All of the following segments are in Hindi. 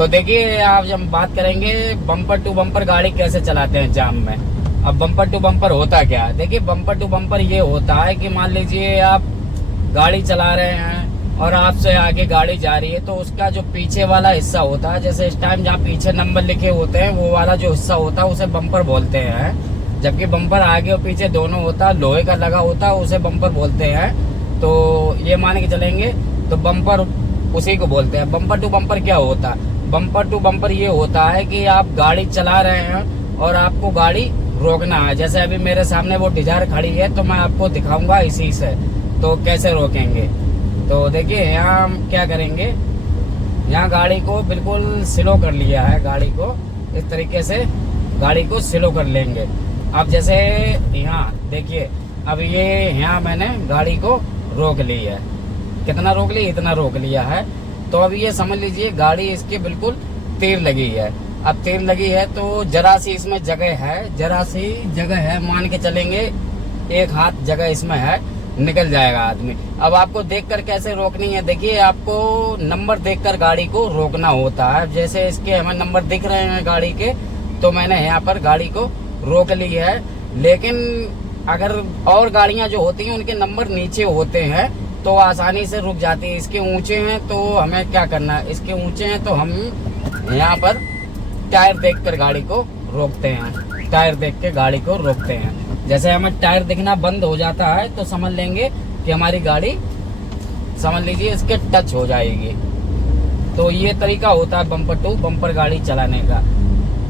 तो देखिए आज हम बात करेंगे बम्पर टू बम्पर गाड़ी कैसे चलाते हैं जाम में। अब बम्पर टू बम्पर होता क्या है? देखिए बम्पर टू बम्पर ये होता है कि मान लीजिए आप गाड़ी चला रहे हैं और आपसे आगे गाड़ी जा रही है, तो उसका जो पीछे वाला हिस्सा होता है, जैसे इस टाइम जहाँ पीछे नंबर लिखे होते हैं वो वाला जो हिस्सा होता है उसे बम्पर बोलते हैं। जबकि बम्पर आगे और पीछे दोनों होता है, लोहे का लगा होता है, उसे बम्पर बोलते हैं। तो ये मान के चलेंगे तो बम्पर उसी को बोलते हैं। बम्पर टू बम्पर क्या होता है? बम्पर टू बम्पर ये होता है कि आप गाड़ी चला रहे हैं और आपको गाड़ी रोकना है। जैसे अभी मेरे सामने वो डिजायर खड़ी है, तो मैं आपको दिखाऊंगा इसी से तो कैसे रोकेंगे। तो देखिए यहाँ हम क्या करेंगे, यहाँ गाड़ी को बिल्कुल स्लो कर लिया है, गाड़ी को इस तरीके से गाड़ी को स्लो कर लेंगे। अब जैसे यहाँ देखिए, अब ये यहाँ मैंने गाड़ी को रोक ली है। कितना रोक ली? इतना रोक लिया है। तो अब ये समझ लीजिए गाड़ी इसकी बिल्कुल तीर लगी है। अब तीर लगी है तो जरा सी इसमें जगह है, जरा सी जगह है, मान के चलेंगे 1 हाथ जगह इसमें है, निकल जाएगा आदमी। अब आपको देखकर कैसे रोकनी है? देखिए आपको नंबर देखकर गाड़ी को रोकना होता है। जैसे इसके हमें नंबर दिख रहे हैं गाड़ी के, तो मैंने यहाँ पर गाड़ी को रोक ली है। लेकिन अगर और गाड़ियां जो होती हैं उनके नंबर नीचे होते हैं तो आसानी से रुक जाती है। इसके ऊंचे हैं तो हमें क्या करना है, इसके ऊंचे हैं तो हम यहाँ पर टायर देखकर गाड़ी को रोकते हैं। टायर देख के गाड़ी को रोकते हैं। जैसे हमें टायर दिखना बंद हो जाता है तो समझ लेंगे कि हमारी गाड़ी, समझ लीजिए इसके टच हो जाएगी। तो ये तरीका होता है बम्पर टू बम्पर गाड़ी चलाने का।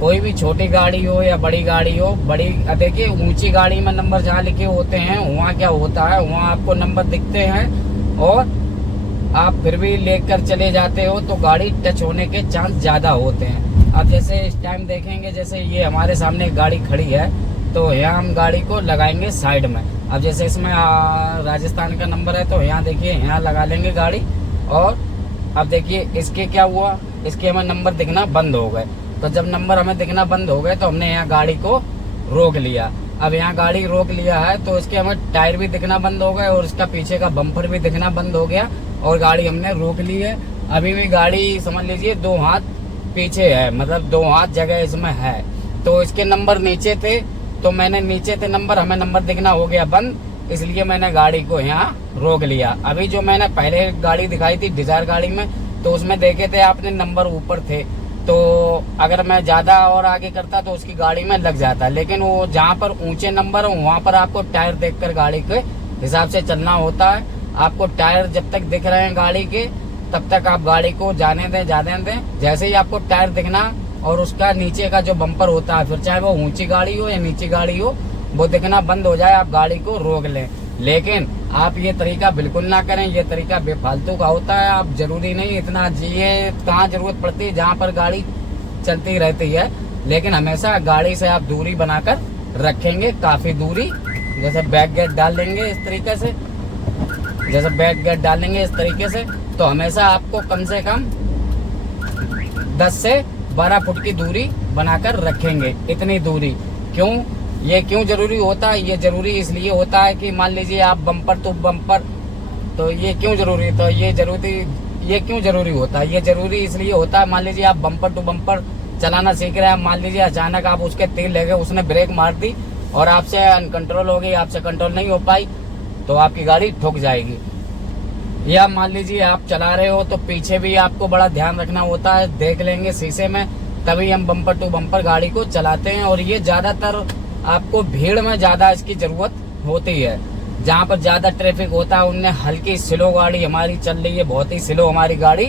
कोई भी छोटी गाड़ी हो या बड़ी गाड़ी हो, बड़ी देखिए ऊंची गाड़ी में नंबर जहाँ लिखे होते हैं वहाँ क्या होता है, वहाँ आपको नंबर दिखते हैं और आप फिर भी लेकर चले जाते हो तो गाड़ी टच होने के चांस ज़्यादा होते हैं। अब जैसे इस टाइम देखेंगे, जैसे ये हमारे सामने एक गाड़ी खड़ी है तो यहाँ हम गाड़ी को लगाएंगे साइड में। अब जैसे इसमें राजस्थान का नंबर है तो यहाँ देखिए यहाँ लगा लेंगे गाड़ी। और अब देखिए इसके क्या हुआ, इसके हमें नंबर दिखना बंद हो गए। तो जब नंबर हमें दिखना बंद हो गए तो हमने यहाँ गाड़ी को रोक लिया। अब यहाँ गाड़ी रोक लिया है तो इसके हमें टायर भी दिखना बंद हो गए और इसका पीछे का बम्पर भी दिखना बंद हो गया और गाड़ी हमने रोक ली है। अभी भी गाड़ी समझ लीजिए 2 हाथ पीछे है, मतलब 2 हाथ जगह इसमें है। तो इसके नंबर नीचे थे तो मैंने नीचे थे नंबर, हमें नंबर दिखना हो गया बंद, इसलिए मैंने गाड़ी को यहाँ रोक लिया। अभी जो मैंने पहले गाड़ी दिखाई थी डिजायर गाड़ी में, तो उसमें देखे थे आपने नंबर ऊपर थे, तो अगर मैं ज़्यादा और आगे करता तो उसकी गाड़ी में लग जाता। लेकिन वो जहाँ पर ऊंचे नंबर हो वहाँ पर आपको टायर देखकर गाड़ी के हिसाब से चलना होता है। आपको टायर जब तक दिख रहे हैं गाड़ी के तब तक आप गाड़ी को जाने दें। जैसे ही आपको टायर दिखना और उसका नीचे का जो बम्पर होता है, फिर चाहे वो ऊंची गाड़ी हो या नीची गाड़ी हो, वो दिखना बंद हो जाए, आप गाड़ी को रोक लें। लेकिन आप ये तरीका बिल्कुल ना करें, ये तरीका बेफालतू का होता है। आप जरूरी नहीं इतना जिए, कहाँ जरूरत पड़ती है जहाँ पर गाड़ी चलती रहती है। लेकिन हमेशा गाड़ी से आप दूरी बनाकर रखेंगे, काफी दूरी। जैसे बैक गेट डाल लेंगे इस तरीके से, जैसे बैक गेट डालेंगे इस तरीके से, तो हमेशा आपको कम से कम 10 से 12 फुट की दूरी बनाकर रखेंगे। इतनी दूरी क्यों, ये क्यों जरूरी होता है? ये जरूरी इसलिए होता है कि मान लीजिए आप बम्पर टू बम्पर, तो ये क्यों जरूरी, तो ये क्यों जरूरी होता है? ये जरूरी इसलिए होता है, मान लीजिए आप बम्पर टू बम्पर चलाना सीख रहे हैं, मान लीजिए अचानक आप उसके तेल ले गए, उसने ब्रेक मार दी और आपसे अनकंट्रोल हो गई, आपसे कंट्रोल नहीं हो पाई तो आपकी गाड़ी ठुक जाएगी। या मान लीजिए आप चला रहे हो तो पीछे भी आपको बड़ा ध्यान रखना होता है, देख लेंगे शीशे में, तभी हम बम्पर टू बम्पर गाड़ी को चलाते हैं। और ये ज्यादातर आपको भीड़ में ज्यादा इसकी जरूरत होती है, जहाँ पर ज्यादा ट्रैफिक होता है उनमें हल्की स्लो गाड़ी हमारी चल रही है, बहुत ही स्लो हमारी गाड़ी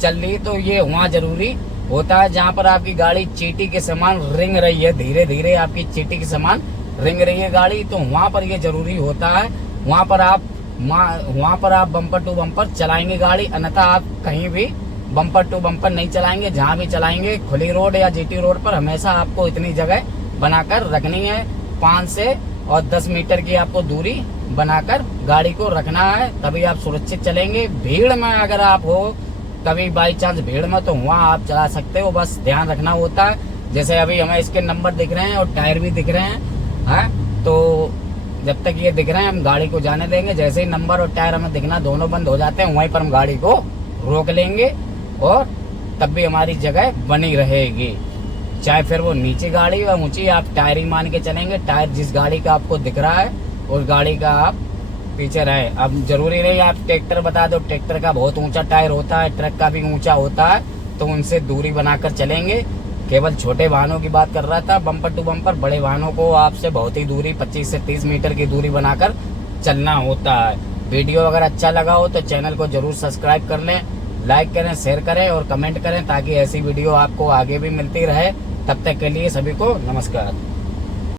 चल रही है, तो ये वहाँ जरूरी होता है। जहाँ पर आपकी गाड़ी चींटी के समान रिंग रही है, धीरे धीरे आपकी चींटी के समान रिंग रही है गाड़ी, तो वहाँ पर ये जरूरी होता है। वहाँ पर आप बम्पर टू बम्पर चलाएंगे गाड़ी, अन्यथा आप कहीं भी बम्पर टू बम्पर नहीं चलाएंगे। जहाँ भी चलाएंगे खुली रोड या जीटी रोड पर हमेशा आपको इतनी जगह बनाकर रखनी है, 5 से और 10 मीटर की आपको दूरी बनाकर गाड़ी को रखना है, तभी आप सुरक्षित चलेंगे। भीड़ में अगर आप हो, कभी बाई चांस भीड़ में, तो वहाँ आप चला सकते हो, बस ध्यान रखना होता है। जैसे अभी हमें इसके नंबर दिख रहे हैं और टायर भी दिख रहे हैं, तो जब तक ये दिख रहे हैं हम गाड़ी को जाने देंगे। जैसे ही नंबर और टायर हमें दिखना दोनों बंद हो जाते हैं, वहीं पर हम गाड़ी को रोक लेंगे और तब भी हमारी जगह बनी रहेगी। चाहे फिर वो नीचे गाड़ी व ऊंची, आप टायर ही मान के चलेंगे। टायर जिस गाड़ी का आपको दिख रहा है उस गाड़ी का आप पीछे रहे। अब जरूरी नहीं आप ट्रैक्टर बता दो, ट्रैक्टर का बहुत ऊंचा टायर होता है, ट्रक का भी ऊंचा होता है, तो उनसे दूरी बनाकर चलेंगे। केवल छोटे वाहनों की बात कर रहा था बम्पर टू बम्पर। बड़े वाहनों को आपसे बहुत ही दूरी 25 से 30 मीटर की दूरी बनाकर चलना होता है। वीडियो अगर अच्छा लगा हो तो चैनल को जरूर सब्सक्राइब कर लें, लाइक करें, शेयर करें और कमेंट करें, ताकि ऐसी वीडियो आपको आगे भी मिलती रहे। तब तक के लिए सभी को नमस्कार।